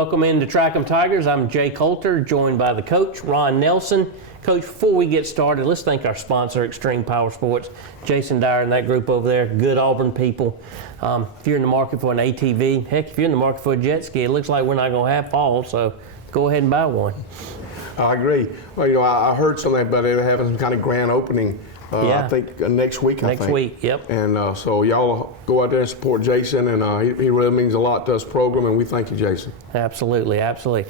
Welcome into Track 'em Tigers. I'm Jay Coulter, joined by the coach, Ron Nelson. Coach, before we get started, let's thank our sponsor, Extreme Power Sports. Jason Dyer and that group over there, good Auburn people. If you're in the market for an ATV, heck, if you're in the market for a jet ski, it looks like we're not going to have fall, so go ahead and buy one. I agree. Well, I heard something about it having some kind of grand opening. Yeah. I think next week. Next week, yep. And so y'all go out there and support Jason, and he really means a lot to us program, and we thank you, Jason. Absolutely, absolutely.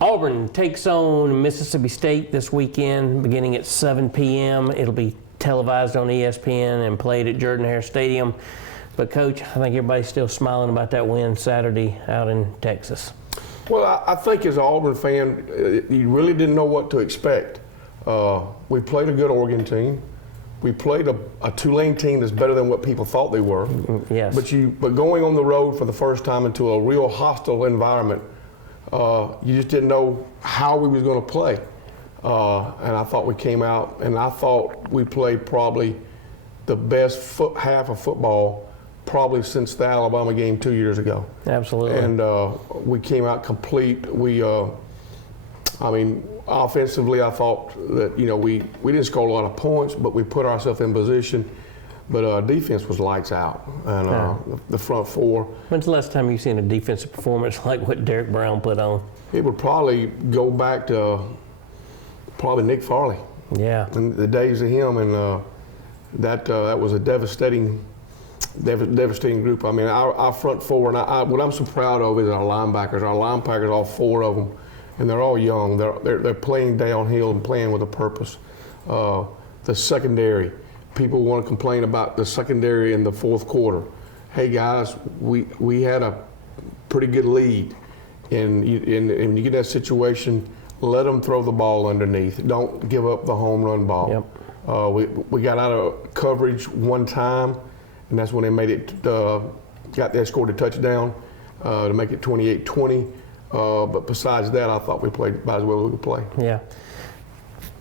Auburn takes on Mississippi State this weekend, beginning at 7 p.m. It'll be televised on ESPN and played at Jordan-Hare Stadium. But, Coach, I think everybody's still smiling about that win Saturday out in Texas. Well, I think as an Auburn fan, you really didn't know what to expect. We played a good Oregon team. We played a Tulane team that's better than what people thought they were. Yes. But going on the road for the first time into a real hostile environment, you just didn't know how we was going to play. And I thought we came out, and I thought we played probably the best half of football probably since the Alabama game 2 years ago. Absolutely. And we came out complete. Offensively, I thought that, we didn't score a lot of points, but we put ourselves in position. But defense was lights out, and the front four. When's the last time you've seen a defensive performance like what Derek Brown put on? It would probably go back to probably Nick Farley. Yeah. And the days of him, and that was a devastating group. I mean, our front four, and what I'm so proud of is our linebackers. Our linebackers, all four of them, and they're all young. They're playing downhill and playing with a purpose. The secondary. People want to complain about the secondary in the fourth quarter. Hey guys, we had a pretty good lead, and you get in that situation, let them throw the ball underneath. Don't give up the home run ball. Yep. We got out of coverage one time, and that's when they made it. They scored a touchdown to make it 28-20. But besides that, I thought we played about as well as we could play. Yeah.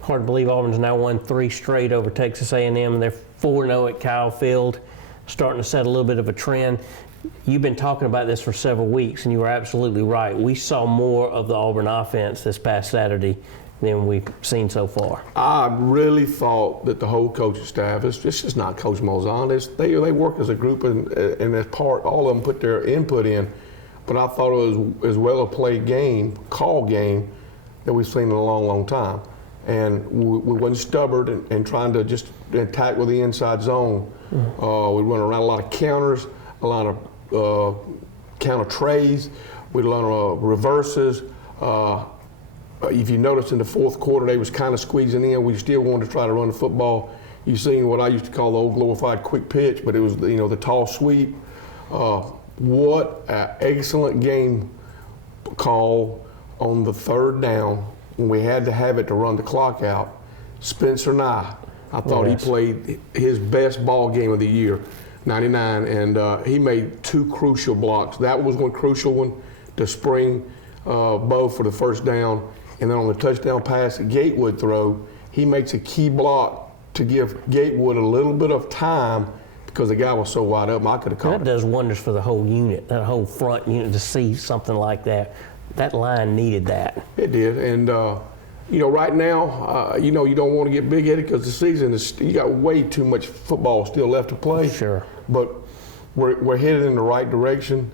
Hard to believe Auburn's now won 3 straight over Texas A&M, and they're 4-0 at Kyle Field, starting to set a little bit of a trend. You've been talking about this for several weeks, and you were absolutely right. We saw more of the Auburn offense this past Saturday than we've seen so far. I really thought that the whole coaching staff, it's just not Coach Malzahn. They work as a group, and as part, all of them put their input in. But I thought it was as well a played game, call game, that we've seen in a long, long time. And we wasn't stubborn and trying to just attack with the inside zone. We run around a lot of counters, a lot of counter trays. We run reverses. If you notice in the fourth quarter, they was kind of squeezing in. We still wanted to try to run the football. You've seen what I used to call the old glorified quick pitch, but it was the tall sweep. What an excellent game call on the third down when we had to have it to run the clock out. Spencer Nye, I thought he played his best ball game of the year, 99, and he made 2 crucial blocks. That was one crucial one to spring Bo for the first down, and then on the touchdown pass that Gatewood throw, he makes a key block to give Gatewood a little bit of time because the guy was so wide open, I could have caught it. That does wonders for the whole unit, that whole front unit, to see something like that. That line needed that. It did, and right now, you don't want to get big-headed because the season you got way too much football still left to play. Sure. But we're headed in the right direction.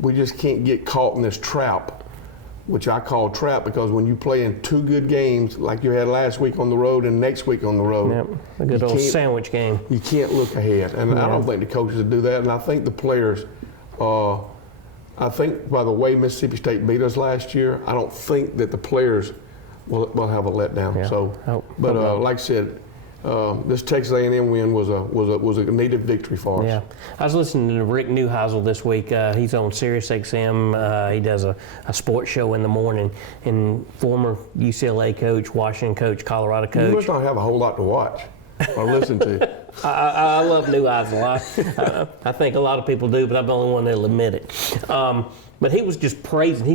We just can't get caught in this trap, which I call trap, because when you play in 2 good games like you had last week on the road and next week on the road, yep, a good old sandwich game. You can't look ahead, and I don't think the coaches would do that, and I think the players. I think by the way Mississippi State beat us last year, I don't think that the players will have a letdown. Yeah. So, like I said, this Texas A&M win was a needed victory for us. Yeah, I was listening to Rick Neuheisel this week. He's on SiriusXM. He does a sports show in the morning. And former UCLA coach, Washington coach, Colorado coach. You must not have a whole lot to watch or listen to. I love Neuheisel. I think a lot of people do, but I'm the only one that'll admit it. But he was just praising. He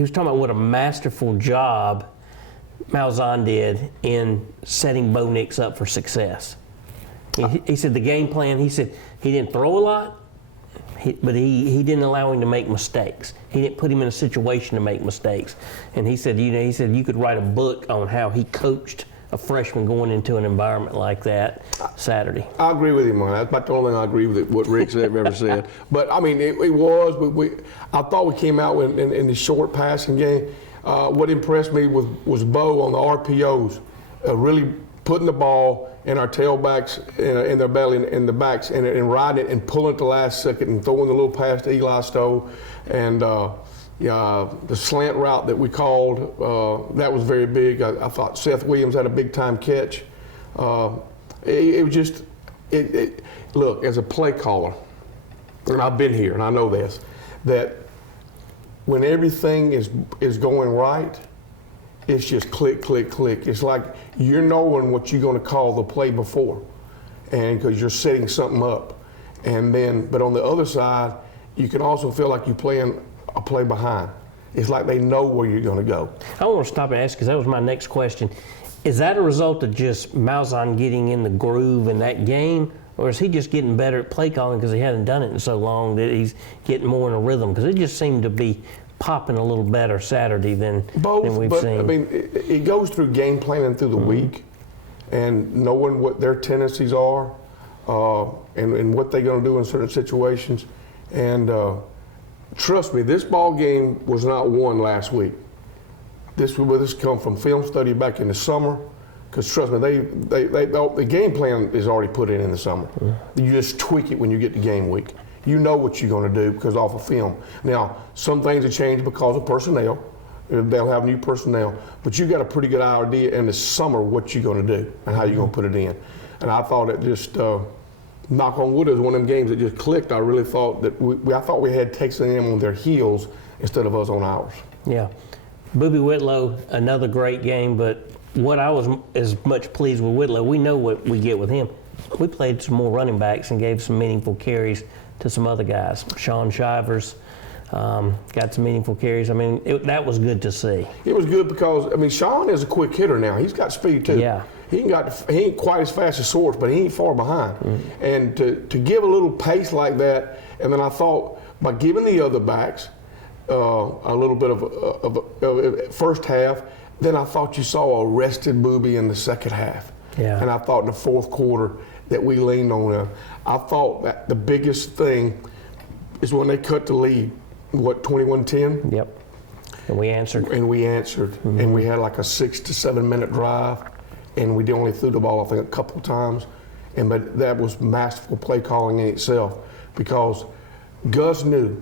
was talking about what a masterful job Malzahn did in setting Bo Nix up for success. He said the game plan, he said he didn't throw a lot, But he didn't allow him to make mistakes. He didn't put him in a situation to make mistakes. And he said, you could write a book on how he coached a freshman going into an environment like that Saturday. I agree with him on that. That's about the only thing I agree with what Rick's ever said. But I mean, it was. I thought we came out in the short passing game. What impressed me was Bo on the RPOs, really putting the ball in our tailbacks, in their belly, in the backs, and riding it and pulling it the last second and throwing the little pass to Eli Stowe. And the slant route that we called, that was very big. I thought Seth Williams had a big-time catch. It was just, look, as a play caller, and I've been here and I know this, that when everything is going right, it's just click, click, click. It's like you're knowing what you're going to call the play before, and because you're setting something up. And then, but on the other side, you can also feel like you're playing a play behind. It's like they know where you're going to go. I want to stop and ask, because that was my next question. Is that a result of just Malzahn getting in the groove in that game, or is he just getting better at play calling because he hasn't done it in so long that he's getting more in a rhythm? Because it just seemed to be popping a little better Saturday than we've seen. I mean, it goes through game planning through the week and knowing what their tendencies are and what they're going to do in certain situations. And trust me, this ball game was not won last week. This come from film study back in the summer. Because trust me, the game plan is already put in the summer. You just tweak it when you get to game week. You know what you're going to do because off of film. Now, some things have changed because of personnel. They'll have new personnel. But you got a pretty good idea in the summer what you're going to do and how you're going to put it in. And I thought it just, knock on wood, it was one of them games that just clicked. I really thought that I thought we had Texas A&M on their heels instead of us on ours. Yeah. Boobie Whitlow, another great game, but what I was as much pleased with Whitlow, we know what we get with him. We played some more running backs and gave some meaningful carries to some other guys. Sean Shivers got some meaningful carries. I mean, that was good to see. It was good because, I mean, Sean is a quick hitter now. He's got speed too. Yeah. He ain't quite as fast as Swartz, but he ain't far behind. And to give a little pace like that, and then I thought by giving the other backs a little bit of first half, then I thought you saw a rested Boobie in the second half. Yeah. And I thought in the fourth quarter that we leaned on them. I thought that the biggest thing is when they cut the lead, 21-10? Yep. And we answered. And we had like a 6 to 7 minute drive, and we only threw the ball, I think, a couple times. But that was masterful play calling in itself, because Gus knew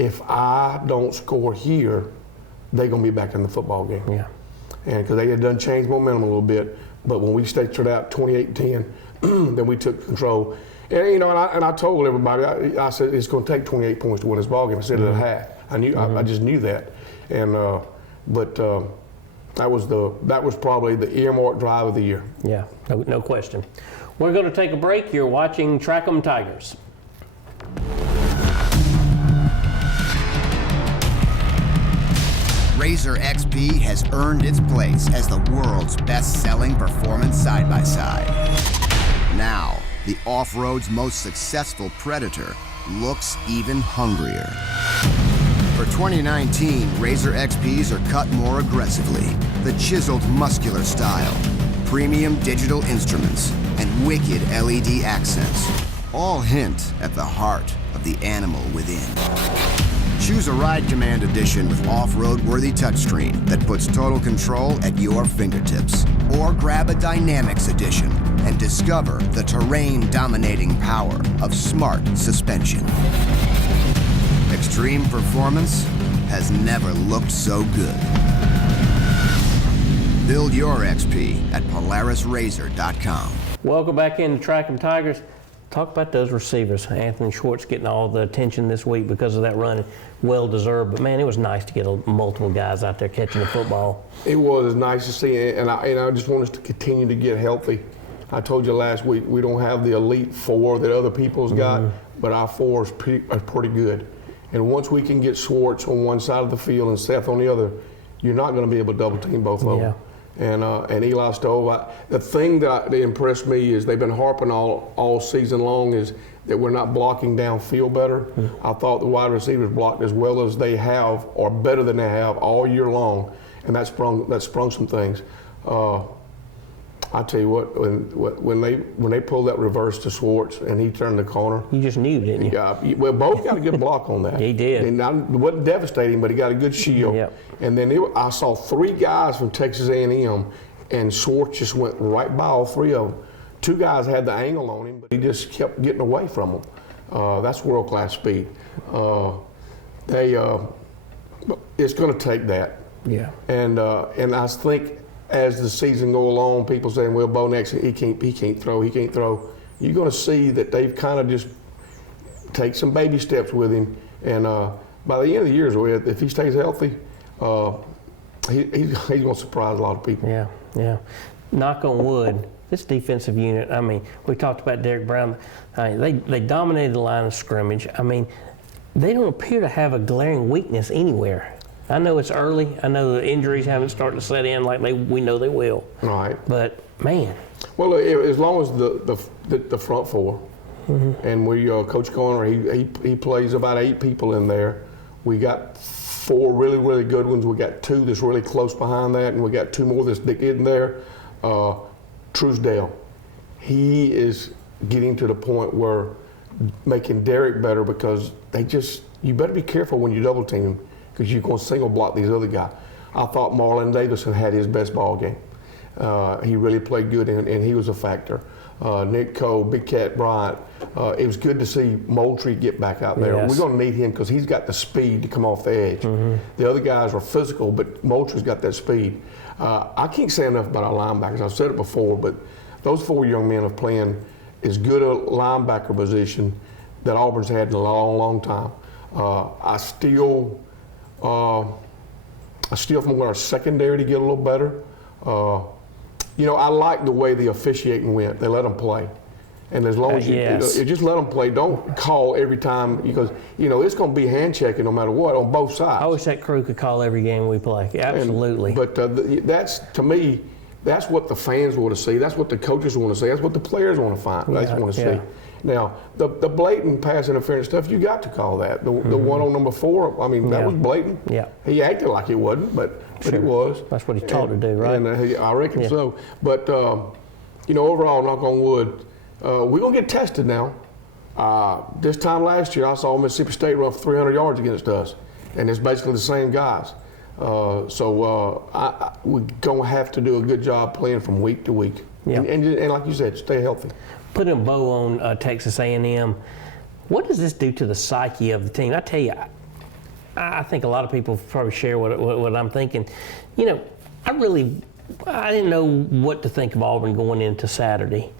if I don't score here, they're going to be back in the football game. Yeah. And because they had done changed momentum a little bit, but when we started out 28-10, then we took control. And you know, and I told everybody, I said it's going to take 28 points to win this ball game. I said it at half. I just knew that. And but that was probably the earmark drive of the year. Yeah, no question. We're going to take a break. You're watching Track 'em Tigers. Razor XP has earned its place as the world's best-selling performance side-by-side. Now, the off-road's most successful Predator looks even hungrier. For 2019, Razor XPs are cut more aggressively. The chiseled muscular style, premium digital instruments, and wicked LED accents all hint at the heart of the animal within. Choose a Ride Command edition with off-road worthy touchscreen that puts total control at your fingertips. Or grab a Dynamics edition and discover the terrain-dominating power of smart suspension. Extreme performance has never looked so good. Build your XP at PolarisRazor.com. Welcome back into Track 'em Tigers. Talk about those receivers. Anthony Schwartz getting all the attention this week because of that run. Well deserved, but man, it was nice to get multiple guys out there catching the football. It was nice to see, and I just want us to continue to get healthy. I told you last week, we don't have the elite four that other people's got, but our four is pretty good. And once we can get Schwartz on one side of the field and Seth on the other, you're not going to be able to double team both of them. and Eli Stove. The thing that impressed me is they've been harping all season long is that we're not blocking downfield better. I thought the wide receivers blocked as well as they have, or better than they have all year long, and that sprung some things. I tell you what, when they pulled that reverse to Schwartz and he turned the corner, You just knew, didn't you? yeah, well, Bo got a good block on that. He did. And it wasn't devastating, but he got a good shield. Yep. And then I saw 3 guys from Texas A&M, and Schwartz just went right by all 3 of them. 2 guys had the angle on him, but he just kept getting away from them. That's world-class speed. It's going to take that. Yeah. And I think as the season go along, people saying, well, Bo Nix, he can't throw. You're going to see that they've kind of just take some baby steps with him. And by the end of the year, if he stays healthy, he's going to surprise a lot of people. Yeah, yeah. Knock on wood, this defensive unit, I mean, we talked about Derek Brown. I mean, they dominated the line of scrimmage. I mean, they don't appear to have a glaring weakness anywhere. I know it's early. I know the injuries haven't started to set in like we know they will. Right. But, man. Well, as long as the front 4, and we Coach Garner, he plays about 8 people in there. We got 4 really, really good ones. We got 2 that's really close behind that, and we got 2 more that's in there. Truesdale, he is getting to the point where making Derek better because you better be careful when you double team him because you're going to single block these other guys. I thought Marlon Davidson had his best ball game. He really played good, and he was a factor. Nick Cole, Big Cat Bryant. It was good to see Moultrie get back out there. Yes. We're going to need him because he's got the speed to come off the edge. The other guys are physical, but Moultrie's got that speed. I can't say enough about our linebackers. I've said it before, but those 4 young men are playing as good a linebacker position that Auburn's had in a long, long time. I still want our secondary to get a little better. I like the way the officiating went. They let them play. And as long as you just let them play, don't call every time because, it's going to be hand checking no matter what on both sides. I wish that crew could call every game we play. Absolutely. But that's, to me, that's what the fans want to see. That's what the coaches want to see. That's what the players want to see. Now, the blatant pass interference stuff, you got to call that. The one on number 4, I mean, that was blatant. Yeah. He acted like it wasn't, but it was. That's what he's taught to do, right? And I reckon so. But, overall, knock on wood, we're going to get tested now. This time last year, I saw Mississippi State run for 300 yards against us, and it's basically the same guys. So we're going to have to do a good job playing from week to week. Yeah. And like you said, stay healthy. Putting a bow on Texas A&M, what does this do to the psyche of the team? I tell you, I think a lot of people probably share what I'm thinking. I didn't know what to think of Auburn going into Saturday.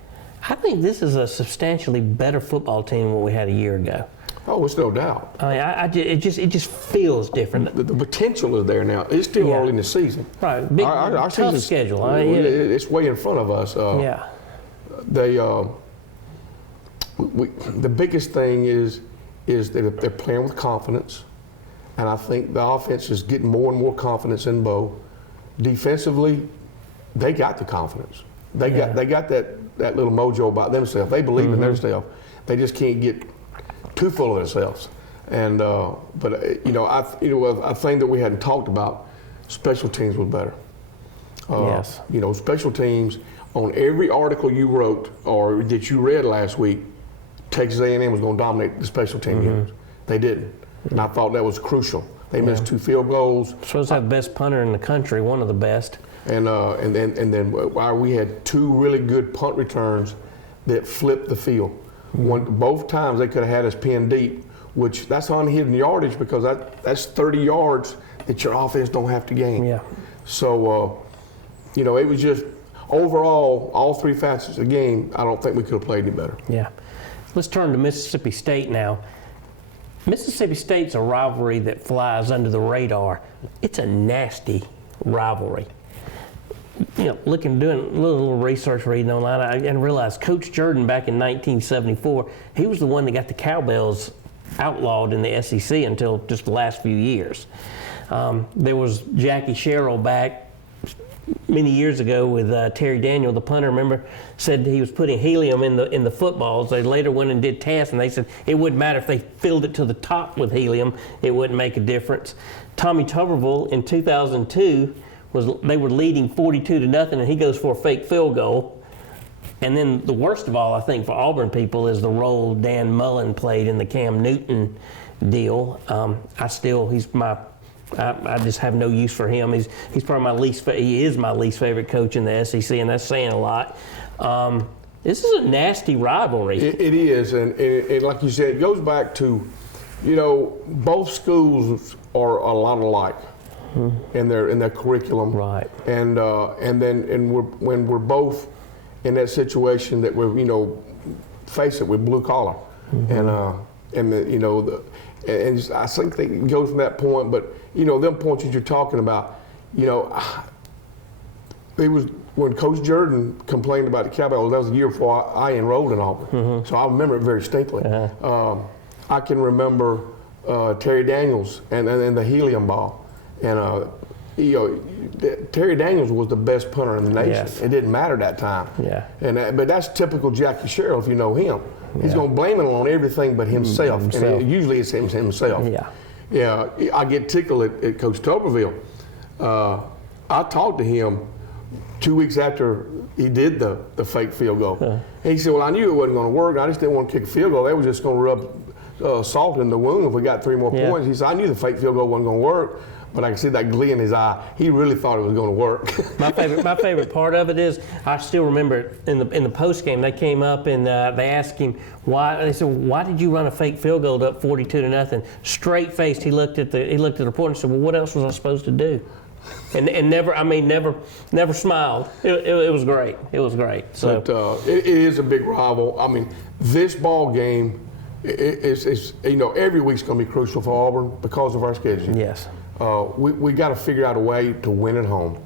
I think this is a substantially better football team than what we had a year ago. Oh, it's no doubt. I mean, it just feels different. The potential is there now. It's still early in the season. Right, big, our tough season's- schedule. It's way in front of us. The biggest thing is that they're playing with confidence, and I think the offense is getting more and more confidence in Bo. Defensively, they got the confidence. They got that little mojo about themselves. They believe in themselves. They just can't get too full of themselves. And a thing that we hadn't talked about, special teams was better. Yes. Special teams on every article you wrote or that you read last week, Texas A&M was going to dominate the special team units. They didn't, and I thought that was crucial. They missed 2 field goals. Supposed to have the best punter in the country, one of the best. And then we had 2 really good punt returns that flipped the field. Both times they could have had us pinned deep, which that's unhidden yardage because that's 30 yards that your offense don't have to gain. Yeah. So, it was just overall all 3 facets of the game. I don't think we could have played any better. Yeah. Let's turn to Mississippi State now. Mississippi State's a rivalry that flies under the radar. It's a nasty rivalry. Doing a little research, reading online, and realized Coach Jordan back in 1974, he was the one that got the cowbells outlawed in the SEC until just the last few years. There was Jackie Sherrill back many years ago with Terry Daniel, the punter, remember, said he was putting helium in the footballs. They later went and did tests, and they said it wouldn't matter if they filled it to the top with helium, it wouldn't make a difference. Tommy Tuberville in 2002, they were leading 42-0, and he goes for a fake field goal. And then the worst of all, I think, for Auburn people is the role Dan Mullen played in the Cam Newton deal. I just have no use for him. He's probably he is my least favorite coach in the SEC, and that's saying a lot. This is a nasty rivalry. It is, and like you said, it goes back to, both schools are a lot alike in their curriculum. Right. And when we're both in that situation that we're, face it, with blue collar, and I think they go from that point, but them points that you're talking about, it was when Coach Jordan complained about the Cowboys. That was the year before I enrolled in Auburn, so I remember it very distinctly. I can remember Terry Daniels and the helium ball, and Terry Daniels was the best punter in the nation. Yes. It didn't matter that time. Yeah. But that's typical Jackie Sherrill if you know him. He's going to blame it on everything but himself. And usually it's himself. Yeah. Yeah. I get tickled at Coach Tuberville. I talked to him 2 weeks after he did the fake field goal. And he said, well, I knew it wasn't going to work. I just didn't want to kick a field goal. They were just going to rub salt in the wound if we got 3 more points. He said, I knew the fake field goal wasn't going to work. But I can see that glee in his eye. He really thought it was going to work. My favorite part of it is I still remember in the post game they came up and they asked him why. They said, why did you run a fake field goal up 42-0? Straight faced, he looked at the reporter and said, well, what else was I supposed to do? And never smiled. It was great. It was great. So But it is a big rival. I mean, this ball game is every week's going to be crucial for Auburn because of our schedule. yes. We got to figure out a way to win at home,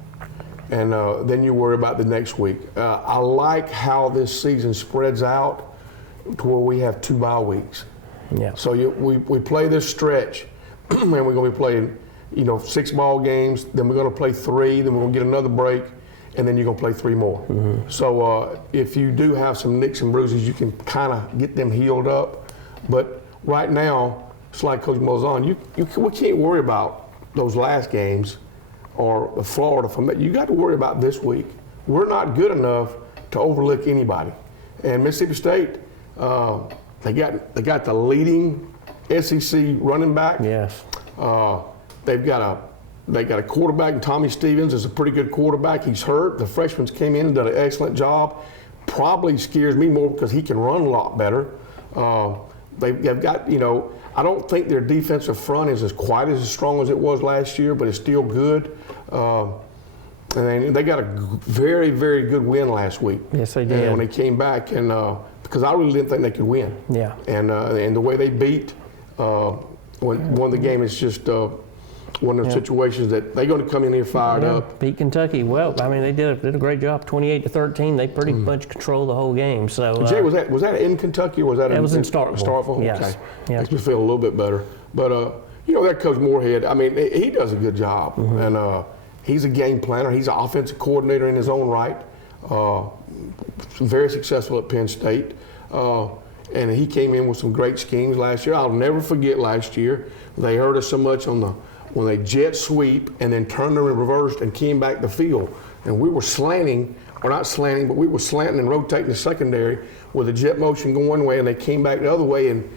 and then you worry about the next week. I like how this season spreads out to where we have 2 bye weeks. Yeah. So we play this stretch, and we're going to be playing 6 ball games. Then we're going to play 3. Then we're going to get another break, and then you're going to play 3 more. So if you do have some nicks and bruises, you can kind of get them healed up. But right now, it's like Coach Malzahn. We can't worry about those last games or the Florida from you got to worry about this week. We're not good enough to overlook anybody. And Mississippi State, they got the leading SEC running back. Yes. They got a quarterback, and Tommy Stevens is a pretty good quarterback. He's hurt. The freshmen came in and did an excellent job. Probably scares me more because he can run a lot better. They've got, I don't think their defensive front is quite as strong as it was last year, but it's still good. And they got a very, very good win last week. Yes, they did. And when they came back, and because I really didn't think they could win. Yeah. And the way they beat, when won the game, it's just one of those situations that they're going to come in here fired up. Beat Kentucky. Well, I mean, they did a great job. 28-13. They pretty much controlled the whole game. So Jay, was that in Kentucky or was that? It was in Starkville. Starkville. Yes. Okay. Yes. Makes me feel a little bit better. But that Coach Moorhead, I mean, he does a good job, and he's a game planner. He's an offensive coordinator in his own right. Very successful at Penn State. And he came in with some great schemes last year. I'll never forget last year. They hurt us so much when they jet sweep and then turned them and reversed and came back the field. And we were slanting, or not slanting, but we were slanting and rotating the secondary with a jet motion going one way, and they came back the other way. And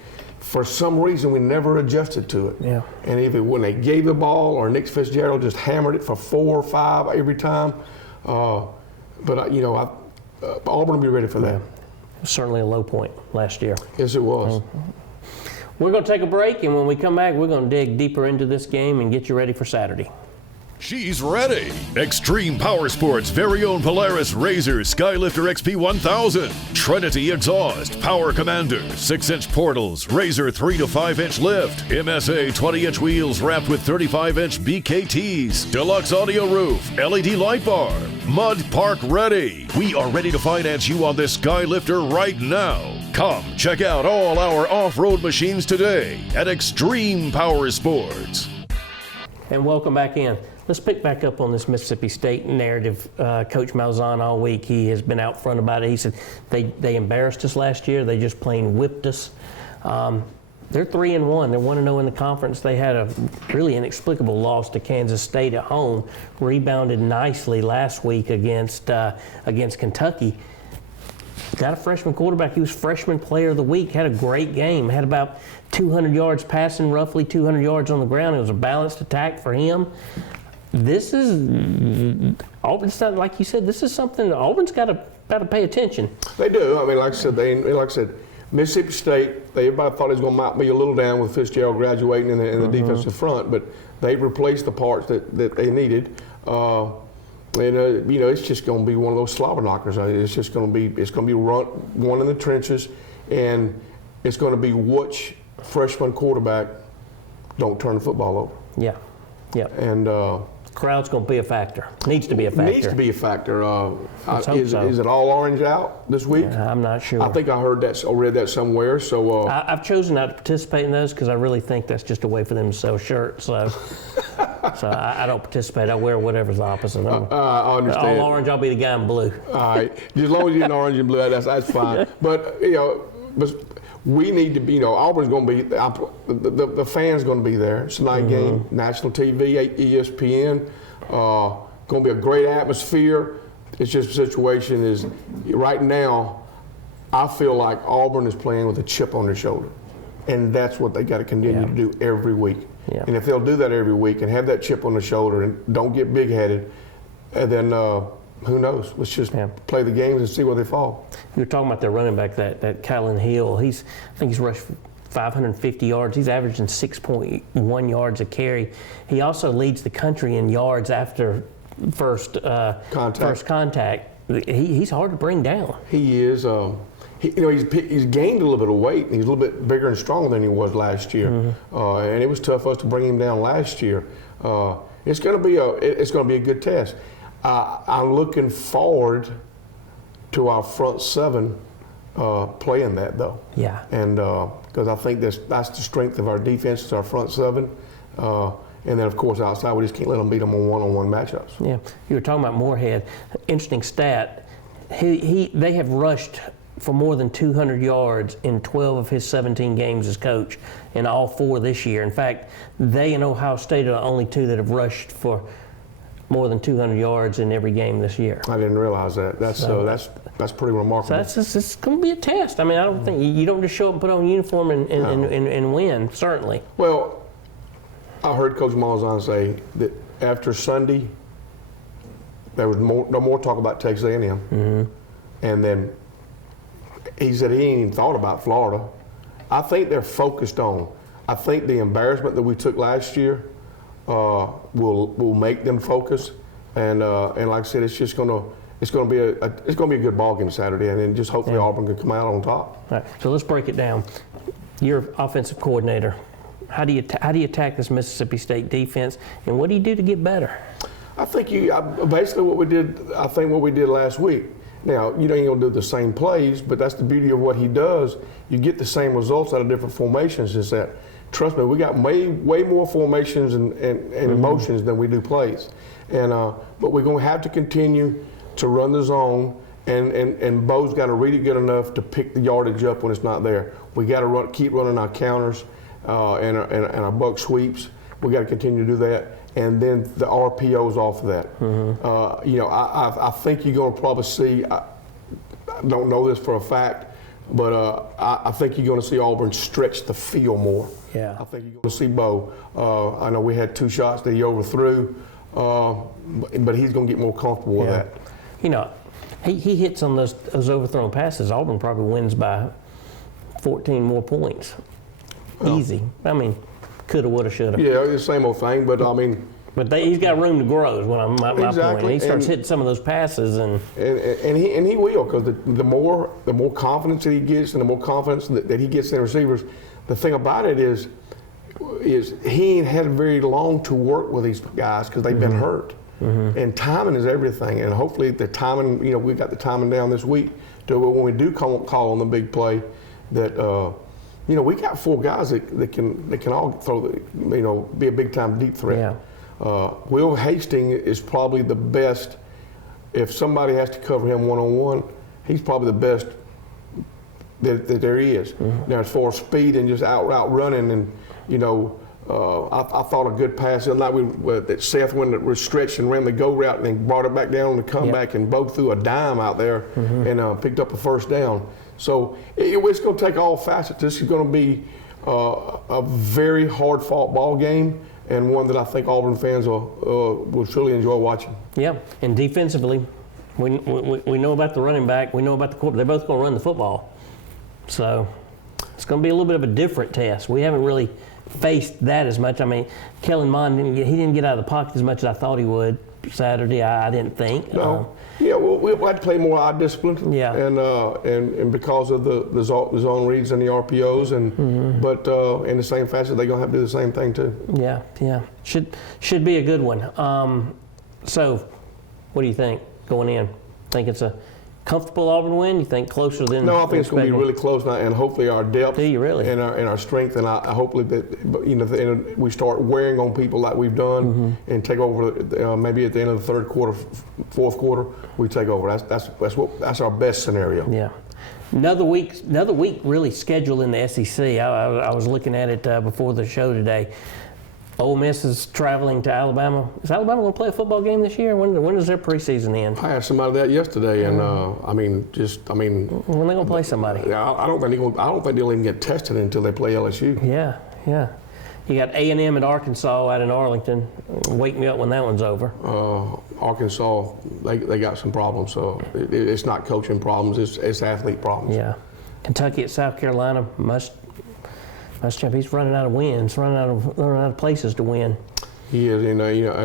for some reason, we never adjusted to it. Yeah. And when they gave the ball, or Nick Fitzgerald just hammered it for 4 or 5 every time. But Auburn will be ready for that. certainly a low point last year. Yes, it was. We're going to take a break, and when we come back, we're going to dig deeper into this game and get you ready for Saturday. She's ready. Extreme Power Sports' very own Polaris RZR Skylifter XP1000, Trinity Exhaust, Power Commander, 6-inch portals, RZR 3 to 5-inch lift, MSA 20-inch wheels wrapped with 35-inch BKTs, deluxe audio roof, LED light bar, Mud Park ready. We are ready to finance you on this Skylifter right now. Come check out all our off-road machines today at Extreme Power Sports. And welcome back in. let's pick back up on this Mississippi State narrative. Coach Malzahn all week, he has been out front about it. He said they embarrassed us last year. They just plain whipped us. They're 3-1. They're 1-0 in the conference. They had a really inexplicable loss to Kansas State at home. Rebounded nicely last week against Kentucky. Got a freshman quarterback. He was freshman player of the week. Had a great game. Had about 200 yards passing, roughly 200 yards on the ground. It was a balanced attack for him. This is Auburn's not, like you said. This is something Auburn's got to pay attention. They do. I mean, like I said, Mississippi State. Everybody thought he was going to knock me a little down with Fitzgerald graduating in the defensive front, but they replaced the parts that they needed. It's just going to be one of those slobber knockers. It's going to be one in the trenches, and it's going to be which freshman quarterback don't turn the football over. Yeah. And crowd's going to be a factor. Needs to be a factor. Needs to be a factor. Is it all orange out this week? I'm not sure. I think I heard that or read that somewhere. So I've chosen not to participate in those because I really think that's just a way for them to sell shirts. So I don't participate. I wear whatever's the opposite. I understand. All orange, I'll be the guy in blue. All right, as long as you're in orange and blue, that's fine. But we need to be. Auburn's going to be. The fans going to be there. It's a night game, national TV, ESPN. Going to be a great atmosphere. It's just a situation is right now. I feel like Auburn is playing with a chip on their shoulder, and that's what they got to continue to do every week. Yeah. And if they'll do that every week and have that chip on the shoulder and don't get big-headed, then who knows? Let's just play the games and see where they fall. You were talking about their running back, that Kylan Hill. I think he's rushed 550 yards. He's averaging 6.1 yards a carry. He also leads the country in yards after first contact. He's hard to bring down. He is. He's gained a little bit of weight. He's a little bit bigger and stronger than he was last year, and it was tough for us to bring him down last year. It's going to be a good test. I'm looking forward to our front seven playing that though. Yeah. And because I think that's the strength of our defense is our front seven. And then, of course, outside, we just can't let them beat them on one-on-one matchups. Yeah. You were talking about Moorhead. Interesting stat. They have rushed for more than 200 yards in 12 of his 17 games as coach, and all 4 this year. In fact, they and Ohio State are the only 2 that have rushed for more than 200 yards in every game this year. I didn't realize that. That's pretty remarkable. So it's going to be a test. I mean, I don't think you don't just show up and put on a uniform and win. Certainly. Well, I heard Coach Malzahn say that after Sunday, there was no more talk about Texas A&M, and then he said he ain't even thought about Florida. I think they're focused on. I think the embarrassment that we took last year will make them focus, and like I said, it's going to be a good ball game Saturday, and then just hopefully Auburn can come out on top. All right, so let's break it down. You're offensive coordinator. How do you attack this Mississippi State defense, and what do you do to get better? I think basically what we did last week. Now, you ain't going to do the same plays, but that's the beauty of what he does. You get the same results out of different formations. Is that, trust me, we got way more formations and emotions than we do plays. And but we're going to have to continue to run the zone, and Bo's got to read it good enough to pick the yardage up when it's not there. We got to keep running our counters and our buck sweeps. We got to continue to do that. And then the RPOs off of that. I think you're going to probably see, I don't know this for a fact, but I think you're going to see Auburn stretch the field more. Yeah. I think you're going to see Bo. I know we had 2 shots that he overthrew, but he's going to get more comfortable with that. He hits on those overthrown passes. Auburn probably wins by 14 more points. Easy. I mean, coulda, woulda, shoulda. Yeah, it's the same old thing, but I mean. But he's got room to grow is what my point. He starts hitting some of those passes, and he will, because the more confidence that he gets, and the more confidence that he gets in receivers. The thing about it is he ain't had very long to work with these guys because they've been hurt, and timing is everything. And hopefully the timing, we got the timing down this week to when we do call on the big play that. We got 4 guys that can all throw be a big time deep threat. Yeah. Will Hastings is probably the best. If somebody has to cover him one-on-one, he's probably the best that there is. Now, as far as speed and just out running, and you know, I thought a good pass the other night that Seth went was stretched and ran the go route and then brought it back down on the comeback and both threw a dime out there and picked up a first down. So it's going to take all facets. This is going to be a very hard-fought ball game, and one that I think Auburn fans will truly enjoy watching. Yeah, and defensively, we know about the running back. We know about the quarterback. They're both going to run the football. So it's going to be a little bit of a different test. We haven't really faced that as much. I mean, Kellen Mond didn't get out of the pocket as much as I thought he would Saturday. I didn't think. No. Yeah, well, we had to play more eye discipline. Yeah. And because of the zone reads and the RPOs, but in the same fashion, they're gonna have to do the same thing too. Yeah. Should be a good one. So, what do you think going in? Think it's a comfortable Auburn win? You think closer than? No, I think it's going to be really close now, and hopefully our depth Do you really? and our strength, and I hopefully that we start wearing on people like we've done, and take over. Maybe at the end of the third quarter, fourth quarter, we take over. That's our best scenario. Yeah. Another week really scheduled in the SEC. I was looking at it before the show today. Ole Miss is traveling to Alabama. Is Alabama going to play a football game this year? When does their preseason end? I asked somebody that yesterday, and When are they going to play somebody? I don't think they'll even get tested until they play LSU. Yeah. You got A&M at Arkansas out in Arlington. Wake me up when that one's over. Arkansas, they got some problems, so it's not coaching problems, it's athlete problems. Yeah. Kentucky at South Carolina must jump. He's running out of wins, running out of places to win. He is, and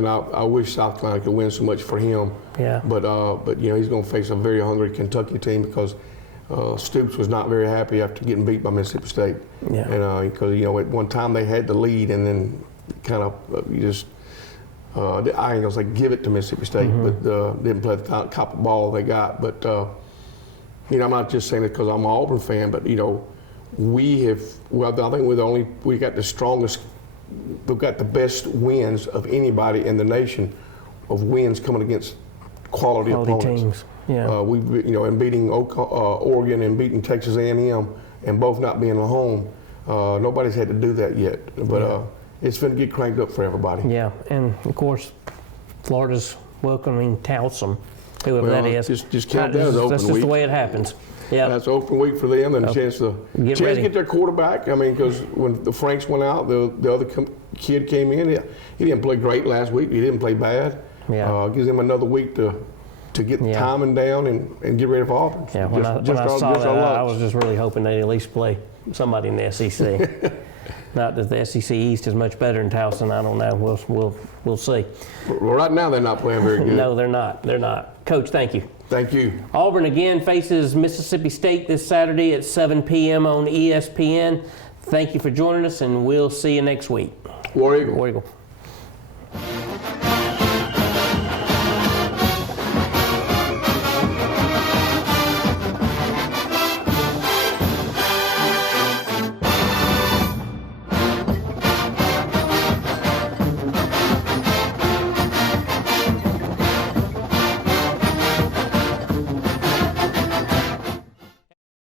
I wish South Carolina could win so much for him. Yeah. But he's going to face a very hungry Kentucky team because Stoops was not very happy after getting beat by Mississippi State. Yeah. And because at one time they had the lead, and then kind of I ain't gonna say give it to Mississippi State, but didn't play the top of ball they got. But I'm not just saying it because I'm an Auburn fan, but I think we got the strongest, we've got the best wins of anybody in the nation, of wins coming against quality opponents. Teams. Yeah. And beating Oregon and beating Texas A&M, and both not being at home. Nobody's had to do that yet, but it's going to get cranked up for everybody. Yeah, and of course, Florida's welcoming Towson, whoever that is. Just count that as open week. That's just the way it happens. Yeah. That's open week for them, and a chance to get their quarterback. I mean, because when the Franks went out, the other kid came in. He didn't play great last week. He didn't play bad. Yeah. Gives him another week to get the timing down and get ready for Auburn. Yeah. When I saw that, I was just really hoping they'd at least play somebody in the SEC. Not that the SEC East is much better than Towson. I don't know. We'll see. Well, right now they're not playing very good. No, they're not. They're not. Coach, thank you. Thank you. Auburn again faces Mississippi State this Saturday at 7 p.m. on ESPN. Thank you for joining us, and we'll see you next week. War Eagle. War Eagle.